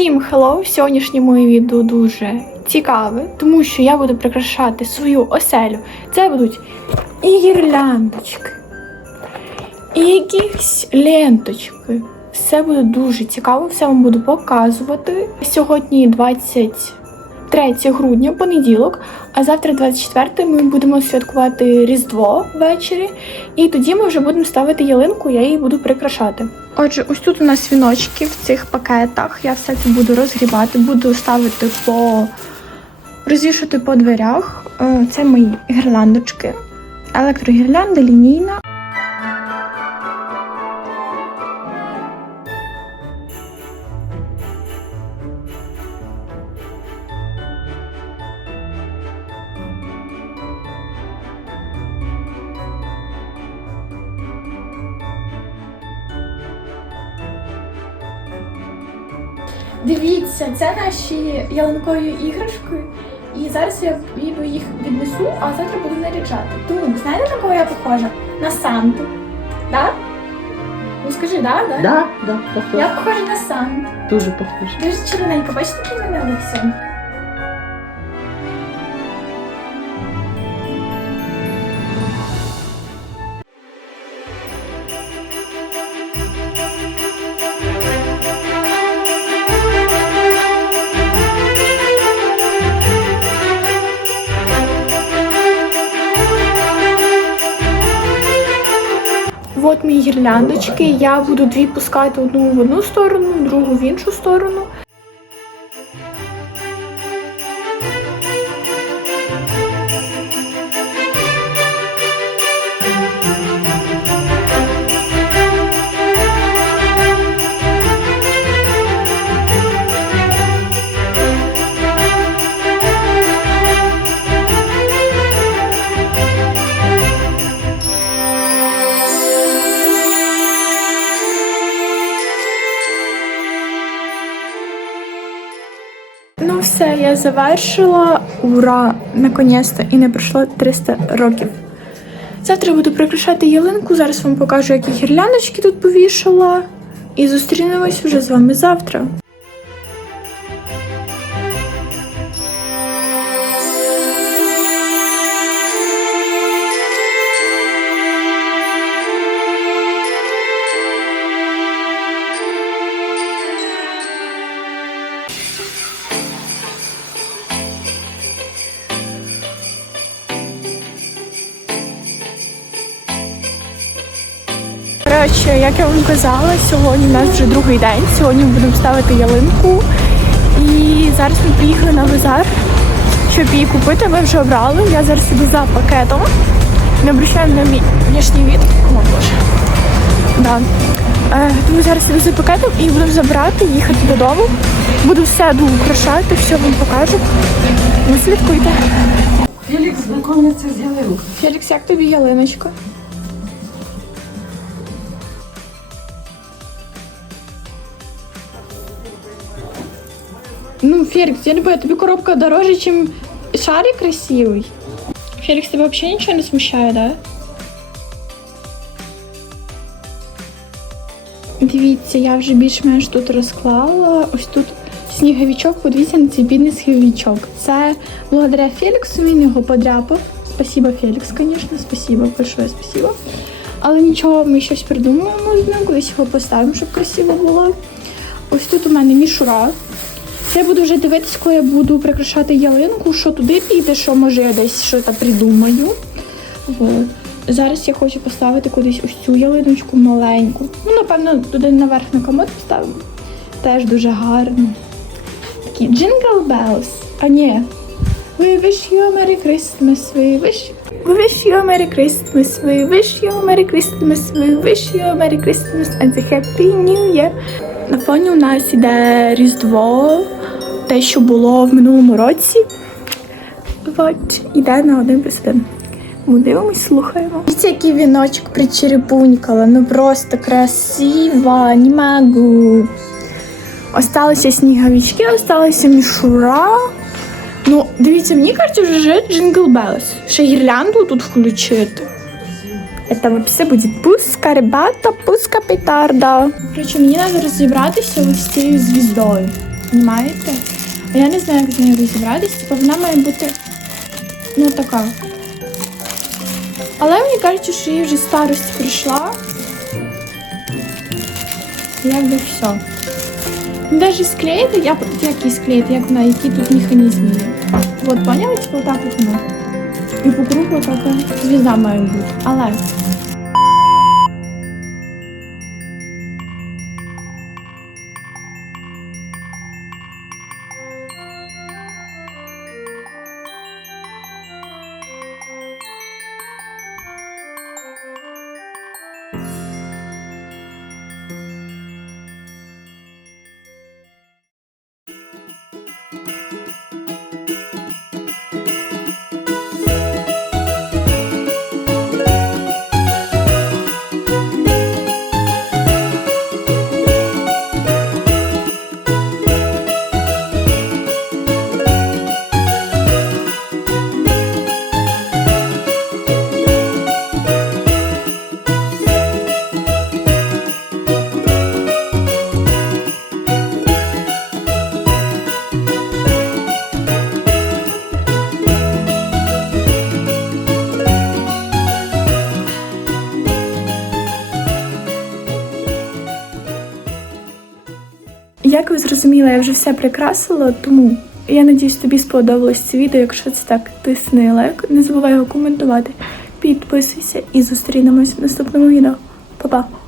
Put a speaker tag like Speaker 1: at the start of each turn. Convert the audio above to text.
Speaker 1: Всім хеллоу! В сьогоднішньому відео дуже цікаве, тому що я буду прикрашати свою оселю. Це будуть і гірляндочки, і якісь ленточки. Все буде дуже цікаво, все вам буду показувати. Сьогодні 23 грудня, понеділок, а завтра, 24 ми будемо святкувати Різдво ввечері. І тоді ми вже будемо ставити ялинку, я її буду прикрашати. Отже, ось тут у нас віночки в цих пакетах. Я все це буду розгрібати, буду ставити по розвішати по дверях. Е, Це мої гірляндочки. Електрогірлянда, лінійна. Дивіться, це наші ялинкові іграшки. І зараз я піду їх віднесу, а завтра буду наряджати. Тому, знаєте, на кого я похожа? На Санту. Да? Ну скажи, да, да?
Speaker 2: Да, да, похож.
Speaker 1: Я похожа на Санту.
Speaker 2: Дуже похож.
Speaker 1: Дуже червоненька, бачите, який в мене лице? От мої гірляндочки. Я буду дві пускати одну в одну сторону, другу в іншу сторону. Все, я завершила. Ура! Наконець-то і не пройшло 300 років. Завтра буду прикрашати ялинку. Зараз вам покажу, які гірляночки тут повішала. І зустрінемось вже з вами завтра. Коротше, як я вам казала, сьогодні у нас вже другий день. Сьогодні ми будемо ставити ялинку. І зараз ми приїхали на базар, щоб її купити. Ми вже обрали. Я зараз іду за пакетом. Не обращаємо на мій внешній від. О, Боже. Да. Е, тому зараз іду за пакетом і будемо забрати, їхати додому. Буду все украшати, все вам покажу. Ви слідкуйте.
Speaker 2: Фелікс знайомиться з ялинкою.
Speaker 1: Фелікс, як тобі ялиночка? Ну, Фелікс, я не знаю, тобі коробка дороже, ніж шарик красивий. Фелікс, тебе взагалі нічого не смущає, да? Дивіться, я вже більш-менш тут розклала. Ось тут сніговичок, подивіться на цей бідний сніговичок. Це благодаря Феліксу він його подряпав. Спасибо, Фелікс, звісно, спасибо, большое спасибо. Але нічого, ми щось придумаємо з ним, колись його поставимо, щоб красиво було. Ось тут у мене мішура. Я буду вже дивитися, коли я буду прикрашати ялинку, що туди піде, що може я десь щось придумаю. Зараз я хочу поставити кудись ось цю ялиночку маленьку. Ну, напевно, туди наверх на комод поставимо. Теж дуже гарно. Такі Jingle Bells. А ні. We wish you a Merry Christmas, we wish We wish you a Merry Christmas, we wish you a Merry Christmas, we wish you a Merry Christmas and a Happy New Year. На фоні у нас іде Різдво, те, що було в минулому році. От, іде на один плюс один. Ми дивимось, слухаємо. Дивіться, який віночок причерепунькала, ну просто красиво, не могу. Осталися сніговички, осталася мішура. Ну, дивіться, мені кажуть, вже Джингл Белс. Ще гірлянду тут включити. Это вообще будет пуска, ребята, пуска петарда. Короче, мені треба розібратися ось з цією звіздою. Понімаєте? А я не знаю, як з нею розібратися. Типу вона має бути ну така. Але мені кажуть, що їй вже старость прийшла. Якби все. Навіть склеїти, я як її склеїти, як вона, які тут механізми. От, поняли? Типу отак от воно. І по кругу така звізда має бути. Але Як ви зрозуміли, я вже все прикрасила, тому я надіюсь, тобі сподобалось це відео. Якщо це так, тисни лайк, не забувай його коментувати, підписуйся і зустрінемось в наступному відео. Па-па!